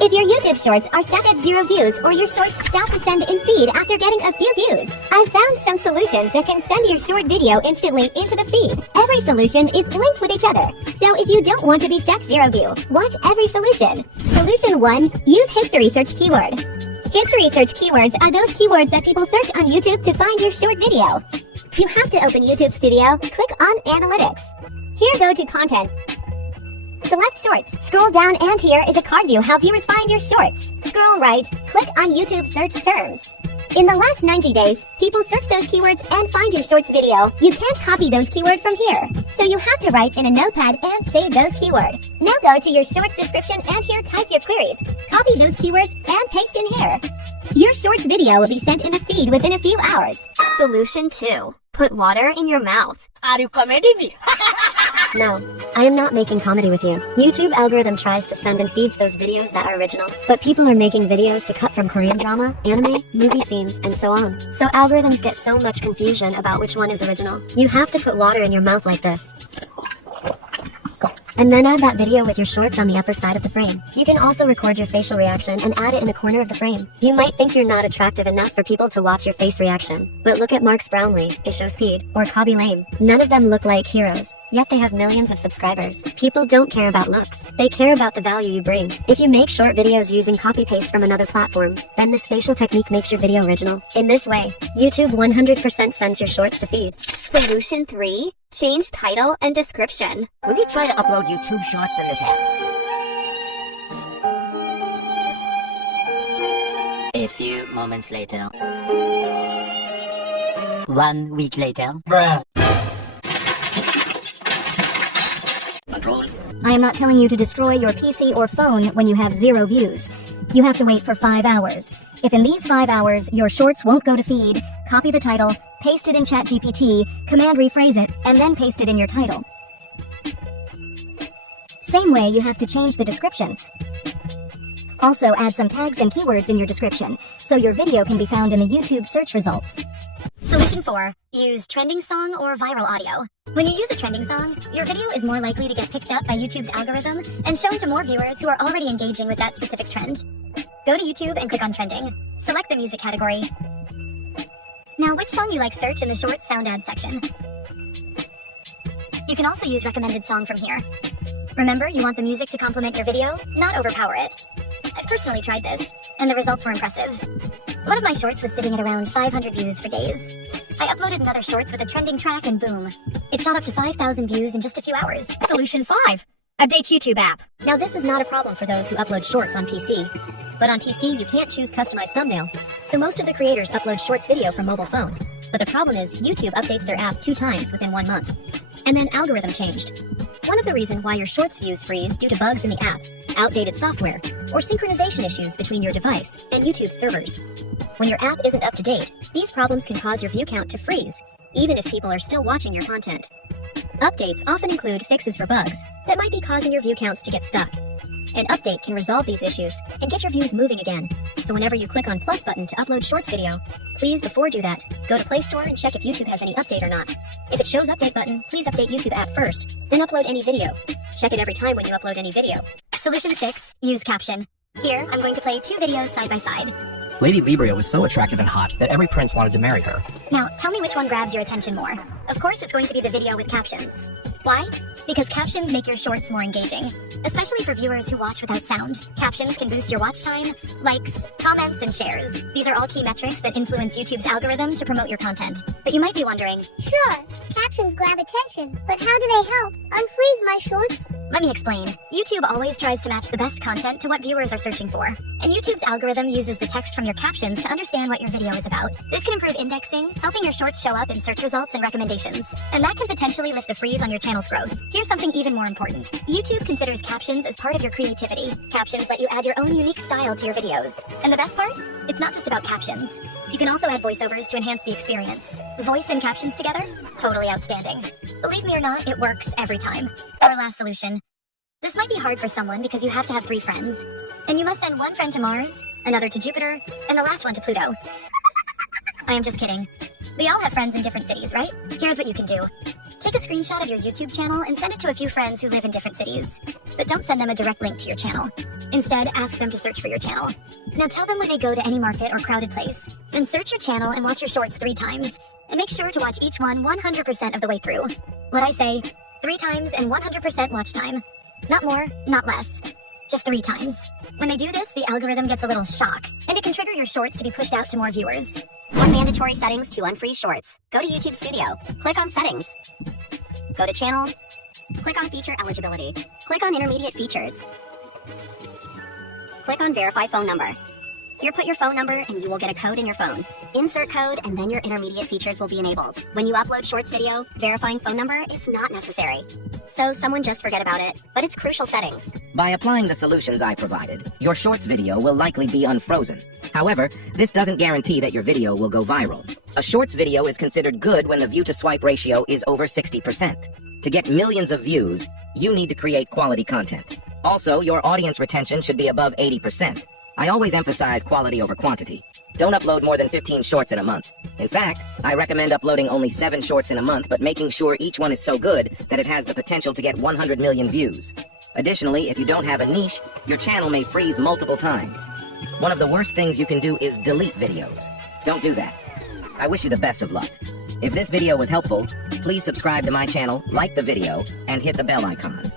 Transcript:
If your YouTube shorts are stuck at 0 views or your shorts stop to send in feed after getting a few views, I've found some solutions that can send your short video instantly into the feed. Every solution is linked with each other, so if you don't want to be stuck 0 view, watch every solution. Solution 1. Use history search keyword. History search keywords are those keywords that people search on YouTube to find your short video. You have to open YouTube Studio, click on Analytics. Here, go to Content. Select Shorts. Scroll down and here is a card view how viewers find your shorts. Scroll right, click on YouTube Search Terms. In the last 90 days, people search those keywords and find your shorts video. You can't copy those keywords from here, so you have to write in a notepad and save those keywords. Now go to your shorts description and here type your queries. Copy those keywords and paste in here. Your shorts video will be sent in the feed within a few hours. Solution 2. Put water in your mouth. Are you comedy me? No, I am not making comedy with you. YouTube algorithm tries to send and feeds those videos that are original, but people are making videos to cut from Korean drama, anime, movie scenes, and so on. So algorithms get so much confusion about which one is original. You have to put water in your mouth like this. And then add that video with your shorts on the upper side of the frame. You can also record your facial reaction and add it in the corner of the frame. You might think you're not attractive enough for people to watch your face reaction, but look at Marks Brownlee, Isho Speed, or Kobby Lame. None of them look like heroes, yet they have millions of subscribers. People don't care about looks, they care about the value you bring. If you make short videos using copy-paste from another platform, then this facial technique makes your video original. In this way, YouTube 100% sends your shorts to feed. Solution 3. Change title and description. Will you try to upload YouTube shorts from this app? A few moments later. 1 week later. Bruh. Control. I am not telling you to destroy your PC or phone when you have 0 views. You have to wait for 5 hours. If in these 5 hours your shorts won't go to feed, copy the title, paste it in ChatGPT, command rephrase it, and then paste it in your title. Same way, you have to change the description. Also add some tags and keywords in your description, so your video can be found in the YouTube search results. Solution 4. Use trending song or viral audio. When you use a trending song, your video is more likely to get picked up by YouTube's algorithm and shown to more viewers who are already engaging with that specific trend. Go to YouTube and click on Trending. Select the music category. Now, which song you like, search in the Shorts Sound Ad section. You can also use recommended song from here. Remember, you want the music to complement your video, not overpower it. I've personally tried this, and the results were impressive. One of my shorts was sitting at around 500 views for days. I uploaded another shorts with a trending track and boom. It shot up to 5,000 views in just a few hours. Solution 5. Update YouTube app. Now this is not a problem for those who upload shorts on PC. But on PC, you can't choose customized thumbnail. So most of the creators upload shorts video from mobile phone. But the problem is YouTube updates their app 2 times within 1 month. And then algorithm changed. One of the reasons why your shorts views freeze due to bugs in the app, outdated software, or synchronization issues between your device and YouTube's servers. When your app isn't up to date, these problems can cause your view count to freeze, even if people are still watching your content. Updates often include fixes for bugs that might be causing your view counts to get stuck. An update can resolve these issues and get your views moving again. So whenever you click on plus button to upload shorts video, please before do that, go to Play Store and check if YouTube has any update or not. If it shows update button, please update YouTube app first, then upload any video. Check it every time when you upload any video. Solution 6. Use caption. Here, I'm going to play 2 videos side by side. Lady Libria was so attractive and hot that every prince wanted to marry her. Now, tell me which one grabs your attention more. Of course, it's going to be the video with captions. Why? Because captions make your shorts more engaging. Especially for viewers who watch without sound. Captions can boost your watch time, likes, comments, and shares. These are all key metrics that influence YouTube's algorithm to promote your content. But you might be wondering, Sure, captions grab attention, but how do they help unfreeze my shorts? let me explain. YouTube always tries to match the best content to what viewers are searching for. And YouTube's algorithm uses the text from your captions to understand what your video is about. This can improve indexing, helping your shorts show up in search results and recommendations. And that can potentially lift the freeze on your channel's growth. Here's something even more important. YouTube considers captions as part of your creativity. Captions let you add your own unique style to your videos. And the best part? It's not just about captions. You can also add voiceovers to enhance the experience. Voice and captions together? Totally outstanding. Believe me or not, it works every time. Our last solution. This might be hard for someone because you have to have 3 friends. And you must send one friend to Mars, another to Jupiter, and the last one to Pluto. I am just kidding. We all have friends in different cities, right? Here's what you can do. Take a screenshot of your YouTube channel and send it to a few friends who live in different cities. But don't send them a direct link to your channel. Instead, ask them to search for your channel. Now tell them when they go to any market or crowded place. Then search your channel and watch your shorts 3 times. And make sure to watch each one 100% of the way through. What I say, 3 times and 100% watch time. Not more, not less. Just 3 times. When they do this, the algorithm gets a little shock, and it can trigger your shorts to be pushed out to more viewers. 1 mandatory settings to unfreeze shorts. Go to YouTube Studio. Click on Settings. Go to Channel. Click on Feature Eligibility. Click on Intermediate Features. Click on Verify Phone Number. Here, put your phone number and you will get a code in your phone. Insert code and then your intermediate features will be enabled. When you upload shorts video, verifying phone number is not necessary. So someone just forget about it, but it's crucial settings. By applying the solutions I provided, your shorts video will likely be unfrozen. However, this doesn't guarantee that your video will go viral. A shorts video is considered good when the view to swipe ratio is over 60%. To get millions of views, you need to create quality content. Also, your audience retention should be above 80%. I always emphasize quality over quantity. Don't upload more than 15 shorts in a month. In fact, I recommend uploading only 7 shorts in a month, but making sure each one is so good that it has the potential to get 100 million views. Additionally, if you don't have a niche, your channel may freeze multiple times. One of the worst things you can do is delete videos. Don't do that. I wish you the best of luck. If this video was helpful, please subscribe to my channel, like the video, and hit the bell icon.